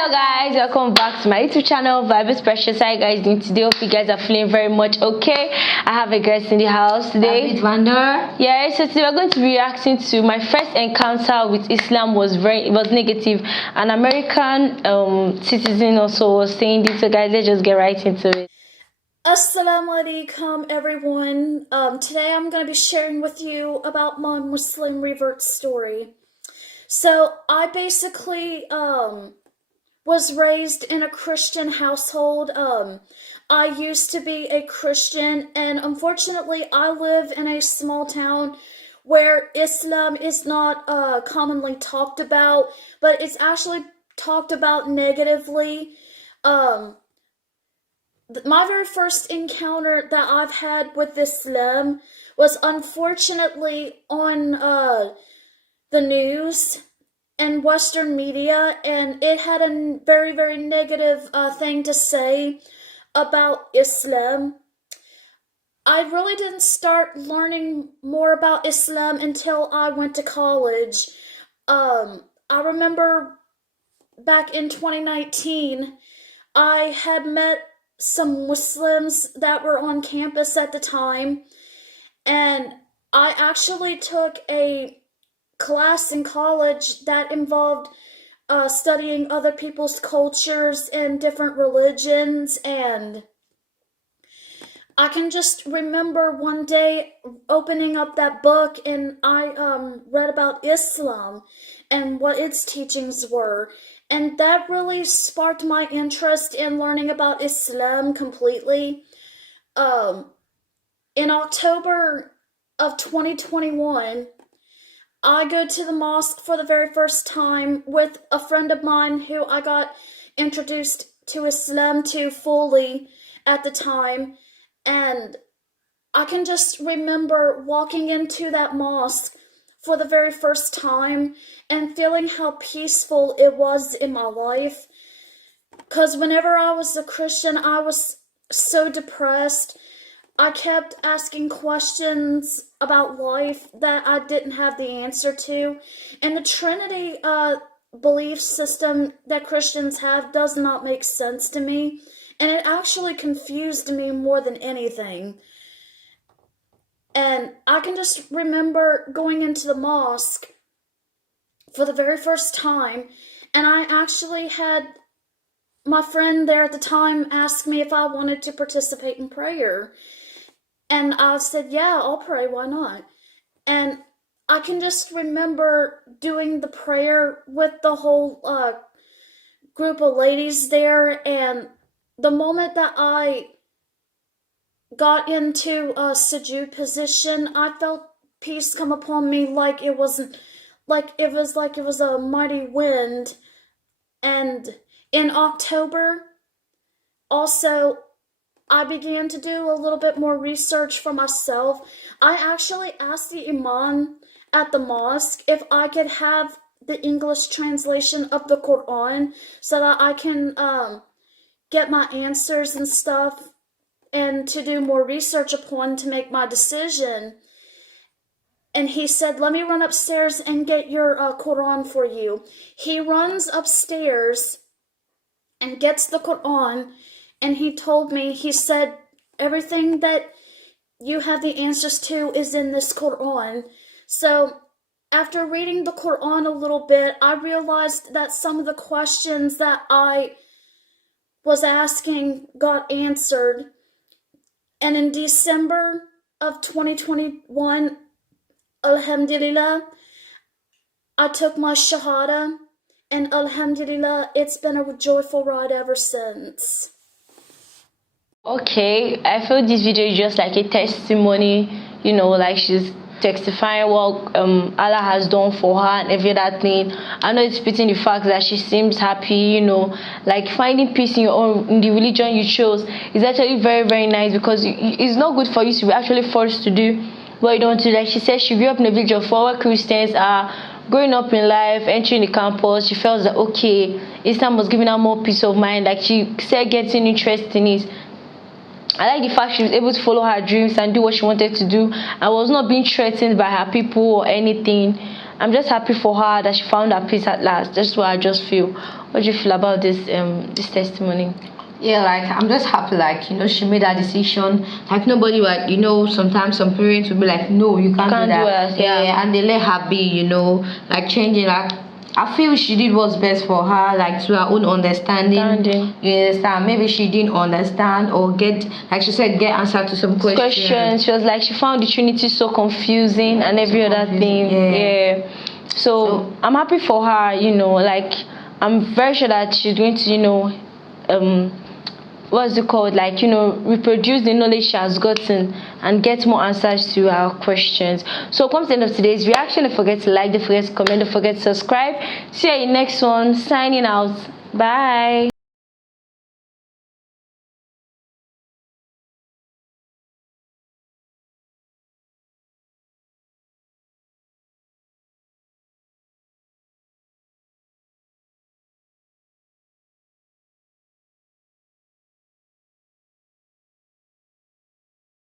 Hello guys, welcome back to my YouTube channel Vibes Precious. How you guys doing today? Hope you guys are feeling very much okay. I have a guest in the house today. Yeah, so today we're going to be reacting to my first encounter with Islam was negative. An American citizen also was saying this. So guys, let's just get right into it. Assalamu alaikum everyone. Today I'm going to be sharing with you about my Muslim revert story. So I basically was raised in a Christian household. I used to be a Christian, and unfortunately I live in a small town where Islam is not commonly talked about, but it's actually talked about negatively. My very first encounter that I've had with Islam was unfortunately on the news and Western media, and it had a very, very negative thing to say about Islam. I really didn't start learning more about Islam until I went to college. I remember back in 2019, I had met some Muslims that were on campus at the time, and I actually took a class in college that involved studying other people's cultures and different religions. And I can just remember one day opening up that book, and I read about Islam and what its teachings were, and that really sparked my interest in learning about Islam completely. In October of 2021, I go to the mosque for the very first time with a friend of mine who I got introduced to Islam to fully at the time. And I can just remember walking into that mosque for the very first time and feeling how peaceful it was in my life. Because whenever I was a Christian, I was so depressed. I kept asking questions about life that I didn't have the answer to. And the Trinity belief system that Christians have does not make sense to me. And it actually confused me more than anything. And I can just remember going into the mosque for the very first time, and I actually had my friend there at the time ask me if I wanted to participate in prayer. And I said, yeah, I'll pray, why not? And I can just remember doing the prayer with the whole group of ladies there, and the moment that I got into a sujood position, I felt peace come upon me like it was a mighty wind. And in October, also, I began to do a little bit more research for myself. I actually asked the imam at the mosque if I could have the English translation of the Quran so that I can get my answers and stuff and to do more research upon to make my decision. And he said, let me run upstairs and get your Quran for you. He runs upstairs and gets the Quran. And he told me, he said, everything that you have the answers to is in this Quran. So after reading the Quran a little bit, I realized that some of the questions that I was asking got answered. And in December of 2021, Alhamdulillah, I took my Shahada. And Alhamdulillah, it's been a joyful ride ever since. Okay, I feel this video is just like a testimony, you know, like she's testifying what Allah has done for her and every other thing. I know it's fitting the fact that she seems happy, you know, like finding peace in in the religion you chose is actually very, very nice, because it's not good for you to be actually forced to do what you don't do. Like she said, she grew up in a village of four Christians are growing up in life, entering the campus. She felt that okay, Islam was giving her more peace of mind. Like she said, getting interest in it. I like the fact she was able to follow her dreams and do what she wanted to do and was not being threatened by her people or anything. I'm just happy for her that she found her peace at last. That's what I just feel. What do you feel about this testimony? Yeah, like I'm just happy, like she made that decision. Like nobody would, sometimes some parents would be like, no, you can't do that. Yeah, and they let her be, like changing. Like I feel she did what's best for her, like to her own understanding. You understand? Maybe she didn't understand or get, like she said, get answer to some questions. She was like, she found the Trinity so confusing and every other thing. Yeah. So I'm happy for her. Like I'm very sure that she's going to, what's it called, like reproduce the knowledge she has gotten and get more answers to our questions. So come to the end of today's reaction. Don't forget to like, don't forget to comment, don't forget to subscribe. See you in the next one. Signing out. Bye.